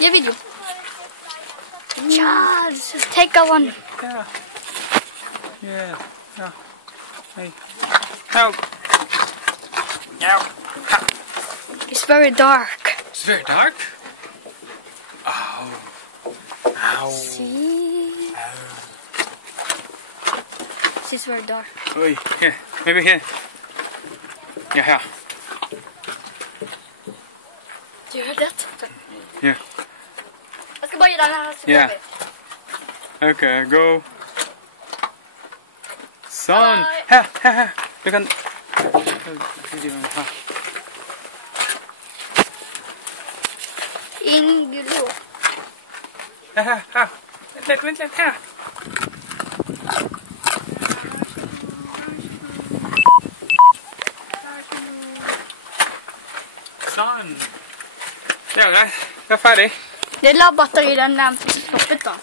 Gjør video. Charles, take a one. Yeah. Hey. Help. It's very dark. It's very dark? Oh. Ow. See? This is very dark. Oi, here. Maybe here. Yeah, here. Do you hear that? Yeah. Jeg skal bare gi deg den her. Yeah. Okay, go. Son. Her. Du kan... Ingro. Her. Vent lidt, her. Sånn. Det er greit. Det er ferdig. Det la batteri den stoppet da.